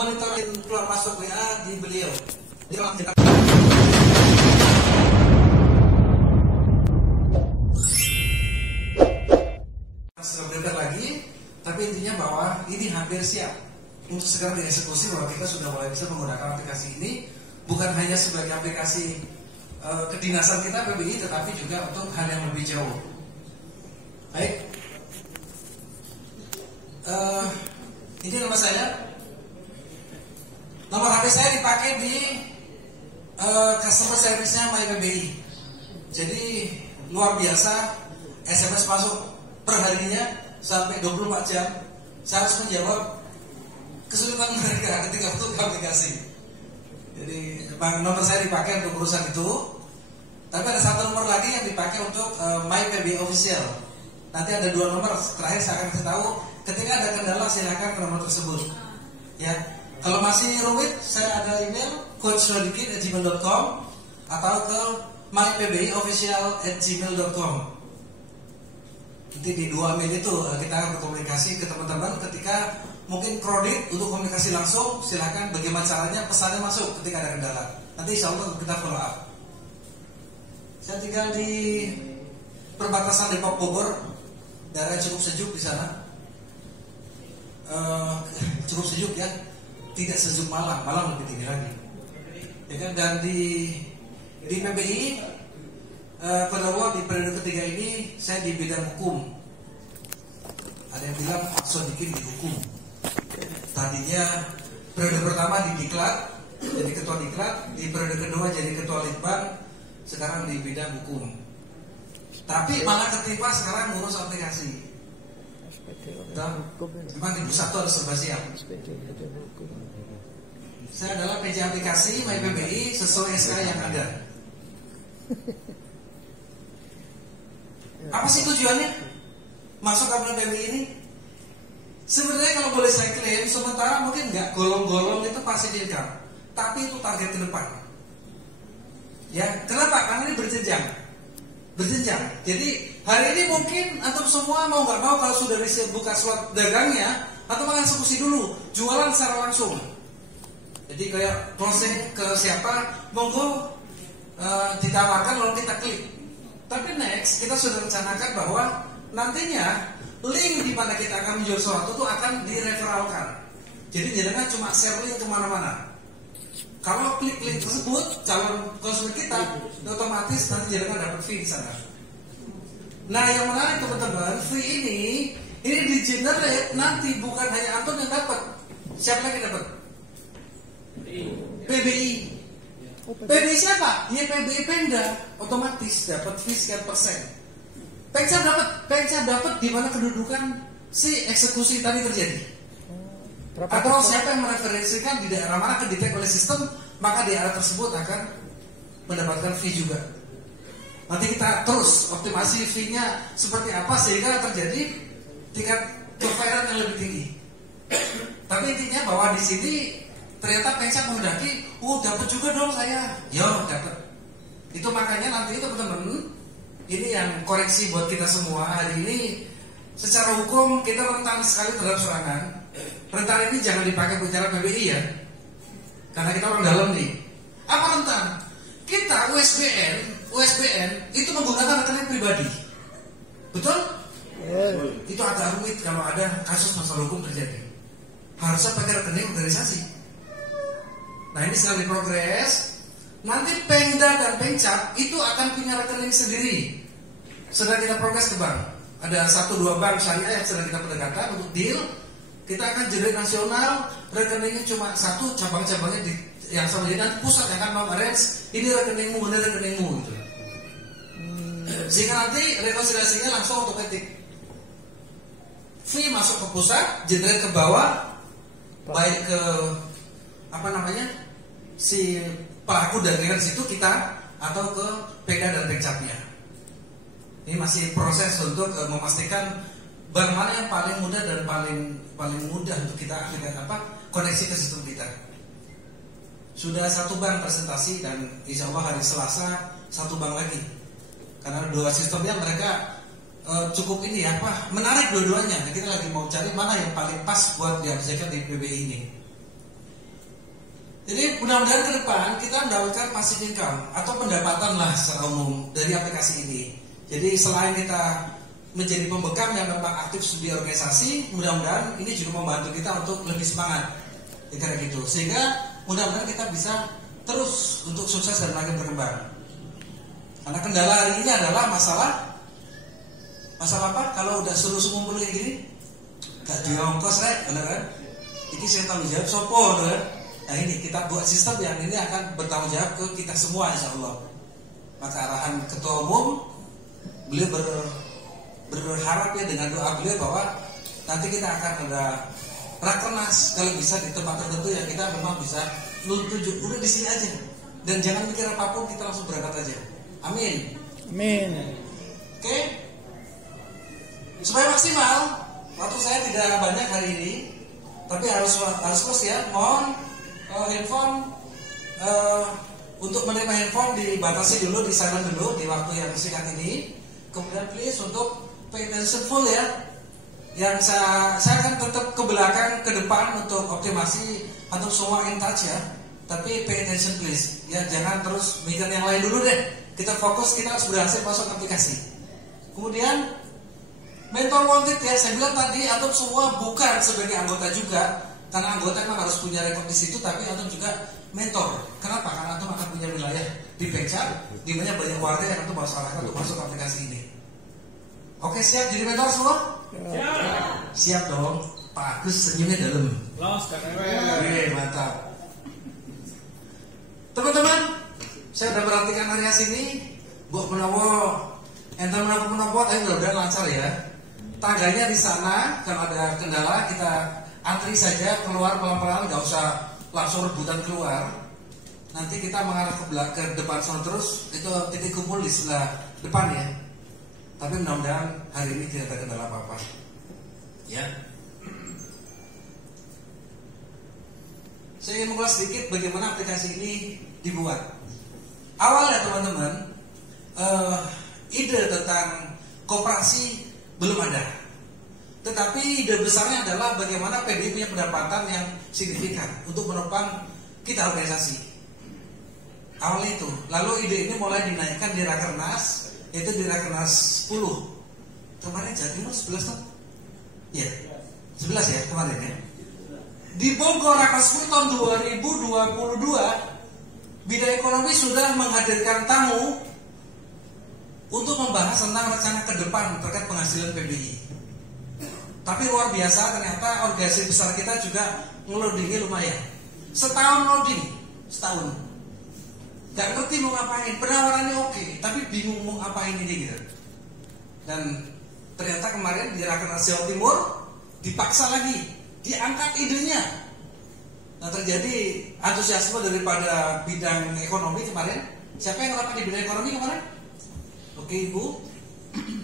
monitoring keluar masuk WA di beliau. Sebentar lagi, tapi intinya bahwa ini hampir siap untuk segera dieksekusi, bahwa kita sudah mulai bisa menggunakan aplikasi ini bukan hanya sebagai aplikasi kedinasan kita PBI, tetapi juga untuk hal yang lebih jauh. Baik, ini nama saya. Nomor HP saya dipakai di customer service-nya MyPBI. Jadi luar biasa, SMS masuk perharinya sampai 24 jam. Saya harus menjawab kesulitan mereka ketika butuh aplikasi. Jadi nomor saya dipakai untuk urusan itu. Tapi ada satu nomor lagi yang dipakai untuk MyPBI Official. Nanti ada 2 nomor. Terakhir saya akan kasih tahu. Ketika ada kendala silakan ke nomor tersebut. Ya, kalau masih rumit, saya ada email coachrodikit@gmail.com atau ke mypbiofficial@gmail.com. Nanti di 2 mail itu kita akan berkomunikasi ke teman-teman. Ketika mungkin kredit untuk komunikasi langsung, silakan bagaimana caranya pesannya masuk ketika ada kendala. Nanti insya Allah kita follow up. Saya tinggal di perbatasan Depok Bogor, daerah cukup sejuk di sana. Cukup sejuk ya, tidak sejuk Malang lebih tinggi lagi. Ya kan? Dan di PBI Kodarwo di periode ketiga ini saya di bidang hukum. Ada yang bilang Sodikin di hukum. Tadinya periode pertama di Diklat, jadi ketua Diklat. Di periode kedua jadi ketua Litbang. Sekarang di bidang hukum. Tapi malah ketimpa sekarang ngurus aplikasi. Memang di pusat itu harus serba siap. Saya adalah PJ aplikasi MyPBI sesuai SK yang ada. Apa sih tujuannya masuk ke PBI ini? Sebenarnya kalau boleh saya klaim, sementara mungkin nggak golong-golong itu pasti income, tapi itu target ke depan. Ya, kenapa? Karena ini berjenjang. Jadi hari ini mungkin antum semua mau nggak mau kalau sudah buka slot dagangnya, atau malah eksekusi dulu, jualan secara langsung. Jadi kayak closing ke siapa, monggo ditawarkan lalu kita klik. Tapi next kita sudah rencanakan bahwa nantinya link di mana kita akan menjual sesuatu itu akan direferalkan. Jadi jangan cuma share link kemana-mana. Kalau klik link tersebut calon konsumen kita, otomatis nanti jangan dapat fee di sana. Nah yang menarik teman-teman, fee ini di generate nanti bukan hanya antum yang dapat. Siapa lagi dapat? PBI. PBI siapa? Ya PBI Pemda, otomatis dapat fee sekian persen. Pengcap dapat di mana kedudukan si eksekusi tadi terjadi. Atau siapa yang mereferensikan di daerah mana kedetek oleh sistem, maka di area tersebut akan mendapatkan fee juga. Nanti kita terus optimasi fee-nya seperti apa sehingga terjadi tingkat keviran yang lebih tinggi. Tapi intinya bahwa di sini ternyata Pengcap menghendaki, dapat juga dong saya. Yo, dapat. Itu makanya nanti teman-teman, ini yang koreksi buat kita semua hari ini. Secara hukum kita rentan sekali terhadap serangan. Rentan ini jangan dipakai bicara PBI ya, karena kita orang dalam nih. Apa rentan? Kita USBN itu menggunakan rekening pribadi, betul? Itu agak rumit kalau ada kasus masalah hukum terjadi. Harusnya pakai rekening organisasi. Nah ini sedang diprogres. Nanti Pemda dan Pengcap itu akan punya rekening sendiri. Sedang kita progres ke bank. Ada 1-2 bank syariah yang sedang kita pendekatan untuk deal. Kita akan jadi nasional, rekeningnya cuma 1, cabang-cabangnya yang sama. Jadi nanti pusat yang akan mengarrange, ini rekeningmu, gitu. Sehingga nanti rekonsiliasinya langsung otomatis. Fee masuk ke pusat, generate ke bawah, baik ke si pelaku dari situ kita atau ke Pemda dan Pengcapnya. Ini masih proses untuk memastikan bank mana yang paling mudah dan paling mudah untuk kita koneksi ke sistem kita. Sudah 1 bank presentasi dan insya Allah hari Selasa 1 bank lagi. Karena 2 sistemnya mereka cukup menarik dua-duanya. Nah, kita lagi mau cari mana yang paling pas buat diaplikasikan di PBI ini. Jadi mudah-mudahan ke depan kita mendapatkan passive income atau pendapatan lah secara umum dari aplikasi ini. Jadi selain kita menjadi pembekam yang memang aktif di organisasi, mudah-mudahan ini juga membantu kita untuk lebih semangat, kayak gitu. Sehingga mudah-mudahan kita bisa terus untuk sukses dan makin berkembang. Karena kendala hari ini adalah masalah apa? Kalau udah suruh ngumpul kayak gini, gak diongkos bener kan? Ini saya tanggung jawab sopo, kan? Nah ini kita buat sistem yang ini akan bertanggung jawab ke kita semua, insya Allah. Maka arahan ketua umum, beliau berharap ya dengan doa beliau bahwa nanti kita akan ada rakernas kalau bisa di tempat tertentu yang kita memang bisa tunjuk udah di sini aja dan jangan mikir apapun, kita langsung berangkat aja. Amin. Amin. Oke. Supaya maksimal, waktu saya tidak banyak hari ini, tapi harus plus ya. Mohon handphone untuk menerima handphone dibatasi dulu, di silent dulu di waktu yang singkat ini. Kemudian please untuk pay attention full ya. Yang saya akan tetap ke belakang, ke depan untuk optimasi untuk semua in touch ya. Tapi pay attention please. Ya jangan terus mikir yang lain dulu deh. Kita fokus, kita harus berhasil masuk aplikasi. Kemudian mentor wanted ya, saya bilang tadi antum semua bukan sebagai anggota juga. Karena anggota memang harus punya rekod di situ, tapi antum juga mentor. Kenapa? Karena antum akan punya wilayah di Pecah, di mana banyak warga yang antum harus arahkan untuk masuk aplikasi ini. Oke, siap jadi mentor semua? Siap. Siap dong. Pak Agus senyumnya dalam. Oke, mantap. Teman-teman, saya udah perhatikan area sini. Buat menawa, enten menawa, mudah-mudahan lancar ya. Tangganya di sana, kalau ada kendala kita antri saja, keluar pelan-pelan, nggak usah langsung rebutan keluar. Nanti kita mengarah ke depan sana terus, itu titik kumpul di sebelah depan ya. Tapi mudah-mudahan hari ini tidak ada kendala apa-apa. Ya. Saya ingin mengulas sedikit bagaimana aplikasi ini dibuat. Awalnya teman-teman, ide tentang koperasi belum ada. Tetapi ide besarnya adalah bagaimana PDI punya pendapatan yang signifikan untuk menopang kita organisasi. Awalnya itu. Lalu ide ini mulai dinaikkan di Rakernas, yaitu di Rakernas 10. Kemarin Jawa Timur 11 tahun? Iya, 11 ya kemarin ya. Di Bogor Rakernas 10 tahun 2022, Bidang Ekonomi sudah menghadirkan tamu untuk membahas tentang rencana ke depan terkait penghasilan PBI. Tapi luar biasa, ternyata organisasi besar kita juga ngelodingnya lumayan. Setahun loading, setahun. Gak ngerti mau ngapain, penawarannya oke, tapi bingung mau ngapain ini gitu. Dan ternyata kemarin di Rakernas Jawa Timur dipaksa lagi, diangkat idenya. Nah terjadi antusiasme daripada bidang ekonomi kemarin. Siapa yang rapat di bidang ekonomi kemarin? Oke Ibu,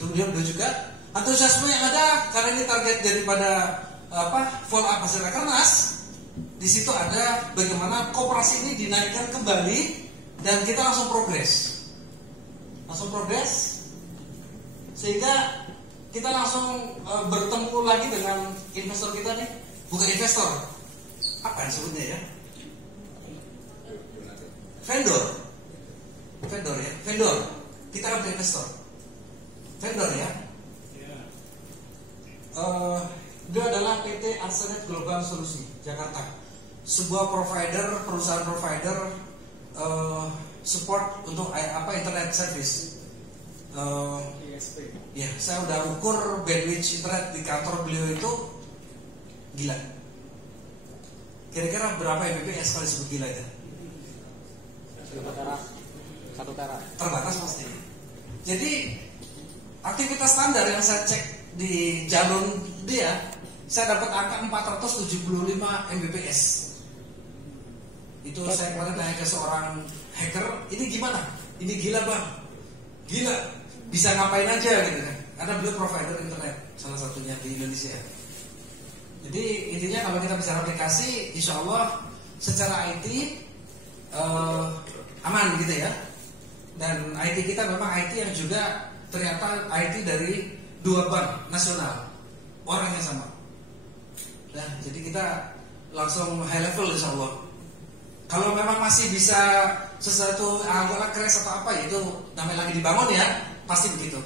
kemudian juga antusiasme yang ada karena ini target daripada follow up hasil Rakernas. Di situ ada bagaimana koperasi ini dinaikkan kembali dan kita langsung progres, sehingga kita langsung bertemu lagi dengan investor kita nih, bukan investor, apa yang sebutnya ya? Vendor ya, vendor. Kita kan investor, vendor ya. Dia adalah PT Arsenet Global Solusi Jakarta, sebuah perusahaan provider support untuk internet service. Ya, saya udah ukur bandwidth internet di kantor beliau itu gila. Kira-kira berapa Mbps kalau disebut gila itu? 1 tera. Terbatas pasti. Jadi aktivitas standar yang saya cek di jalur dia, saya dapat angka 475 Mbps. Itu saya kemarin tanya ke seorang hacker, ini gimana? Ini gila bang, gila, bisa ngapain aja gitu kan? Karena beliau provider internet salah satunya di Indonesia. Jadi intinya kalau kita bicara aplikasi, insya Allah secara IT aman gitu ya. Dan IT kita memang IT yang juga ternyata IT dari 2 bank nasional, orang yang sama. Nah, jadi kita langsung high level insya Allah. Kalau memang masih bisa sesuatu anggota crash atau apa, itu namanya lagi dibangun ya, pasti begitu.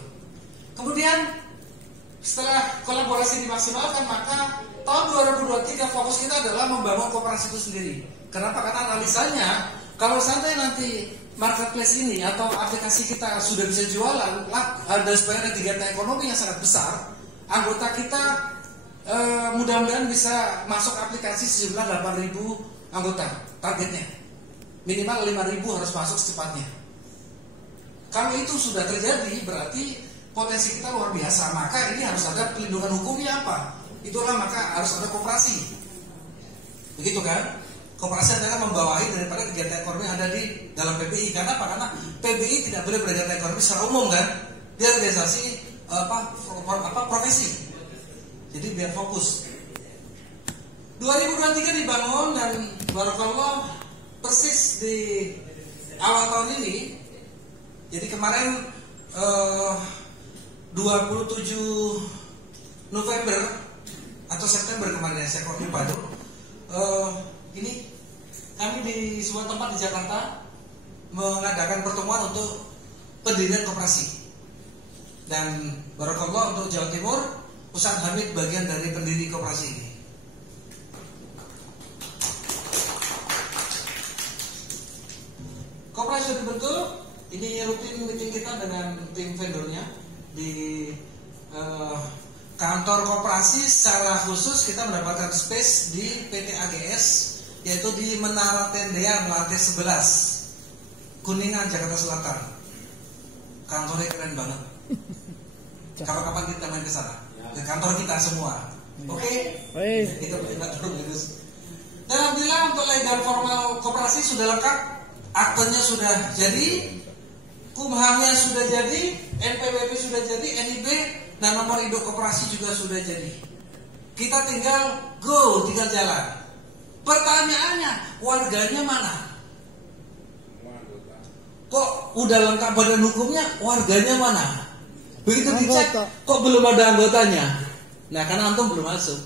Kemudian setelah kolaborasi dimaksimalkan, maka tahun 2023 fokus kita adalah membangun koperasi itu sendiri. Kenapa? Karena analisanya, kalau sampai nanti marketplace ini atau aplikasi kita sudah bisa jualan, dan sebenarnya kegiatan ekonomi yang sangat besar, anggota kita mudah-mudahan bisa masuk aplikasi sejumlah 8.000 anggota targetnya. Minimal 5.000 harus masuk secepatnya. Kalau itu sudah terjadi, berarti potensi kita luar biasa. Maka ini harus ada pelindungan hukumnya apa? Itulah maka harus ada koperasi. Begitu kan? Koperasi adalah membawahi daripada kegiatan ekonomi yang ada di dalam PBI. Karena apa? Karena PBI tidak boleh berkegiatan ekonomi secara umum kan? Dia organisasi profesi. Jadi biar fokus. 2023 dibangun dan barakallah persis di awal tahun ini. Jadi kemarin 27 November atau September kemarin ya, saya kok lupa itu. Ini kami di sebuah tempat di Jakarta mengadakan pertemuan untuk pendirian koperasi. Dan barakallah untuk Jawa Timur, Ustadz Hamid bagian dari pendiri koperasi ini. Koperasi sudah dibentuk. Ini rutin meeting kita dengan tim vendornya di kantor koperasi. Secara khusus kita mendapatkan space di PT AGS, yaitu di Menara Tendean lantai 11 Kuningan, Jakarta Selatan. Kantornya keren banget. Kapan-kapan kita main ke sana. Ke kantor kita semua. Oke? Kita bagus. Dan alhamdulillah untuk legal formal koperasi sudah lengkap. Aktenya sudah jadi, Kumhamnya sudah jadi, NPWP sudah jadi, NIB dan nomor induk koperasi juga sudah jadi. Kita tinggal go, tinggal jalan. Pertanyaannya, warganya mana? Kok udah lengkap badan hukumnya, warganya mana? Begitu dicek, kok belum ada anggotanya? Nah, karena antum belum masuk.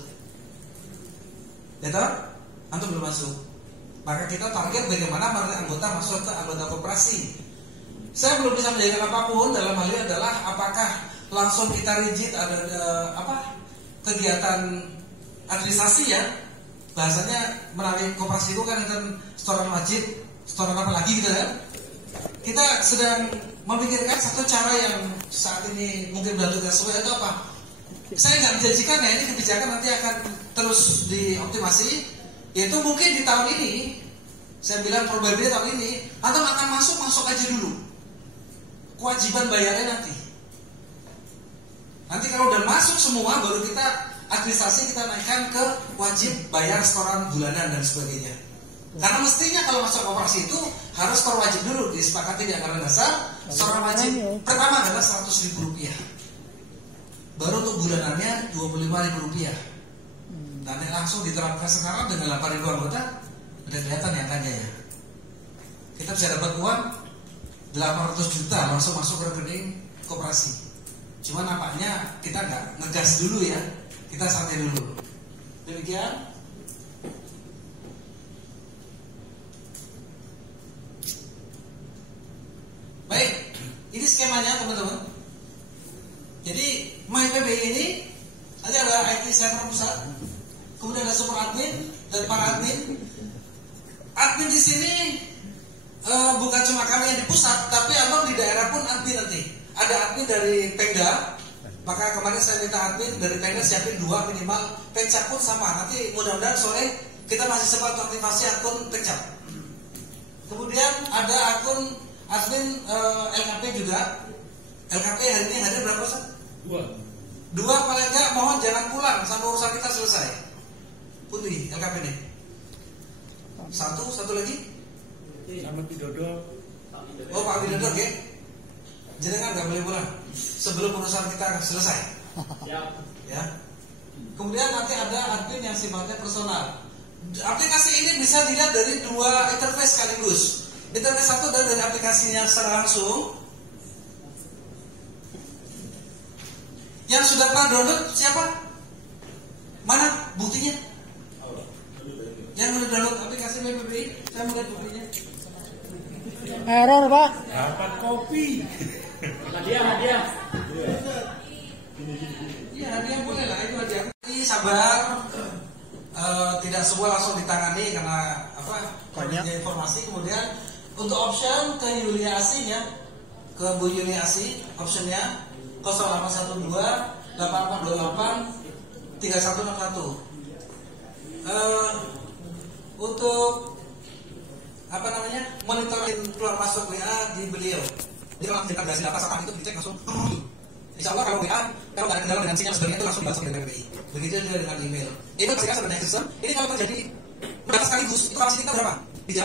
Ya toh? Antum belum masuk. Maka kita target bagaimana anggota masuk ke anggota koperasi. Saya belum bisa menjadikan apapun dalam hal ini adalah apakah langsung kita rigid ada kegiatan administrasi ya. Bahasanya melalui koperasi itu kan setoran wajib, setoran apa lagi gitu kan. Kita sedang memikirkan satu cara yang saat ini mungkin belum tidak sesuai itu apa. Saya nggak menjanjikan ya, ini kebijakan nanti akan terus dioptimasi. Yaitu mungkin di tahun ini, saya bilang probabilitas tahun ini, atau akan masuk aja dulu. Kewajiban bayarnya nanti. Nanti kalau udah masuk semua, baru kita administrasi kita naikkan ke wajib bayar setoran bulanan dan sebagainya. Karena mestinya kalau masuk koperasi itu harus setor wajib dulu, disepakati di anggaran dasar. Setoran wajib pertama adalah Rp100.000. Baru untuk bulanannya Rp25.000. Nanti langsung diterapkan sekarang dengan 8.000 anggota, udah kelihatan ya angkanya ya. Kita bisa dapat uang 800 juta langsung masuk ke rekening koperasi. Cuma nampaknya kita nggak ngegas dulu ya, kita santai dulu. Demikian. Baik, ini skemanya teman-teman. Jadi MyPBI ini nanti ada IT server pusat, kemudian ada super admin dan para admin. Admin di sini bukan cuma kami yang di pusat, tapi atau di daerah pun admin nanti. Ada admin dari Pemda, maka kemarin saya minta admin dari Pemda siapin 2 minimal. Pencap pun sama. Nanti mudah-mudahan sore kita masih sempat aktivasi akun Pencap. Kemudian ada akun admin LKP juga. LKP hari ini hadir berapa Ustaz? 2 paling enggak, mohon jangan pulang sampai urusan kita selesai. Putih LKP nih. Satu lagi. Sama Widodo. Oh Pak Widodo ya. Jenengan nggak boleh pulang sebelum urusan kita selesai. Ya. Kemudian nanti ada admin yang sifatnya personal. Aplikasi ini bisa dilihat dari 2 interface sekaligus. Interface satu dari aplikasinya secara langsung. Yang sudah pernah download siapa? Mana buktinya? Yang udah download aplikasi PPBI, saya mulai buktinya. Error, Pak. Dapat kopi. Hadiah. Iya, hadiah boleh lah, itu hadiah. Ini sabar, tidak semua langsung ditangani karena banyak informasi. Kemudian untuk option ke Yulia Asih ya, ke Bu Yulia Asih, optionnya 0812 8828 3161. Untuk monitoring keluar masuk WA di beliau. Jadi kalau integrasi data saat itu dicek langsung. Insya Allah kalau WA, kalau nggak ada kendala dengan sinyal sebagainya itu langsung dibalas oleh PPBI. Begitu juga dengan email. Itu pasti kan sebenarnya sistem. Ini kalau terjadi data sekaligus, itu kapasitasnya berapa? Di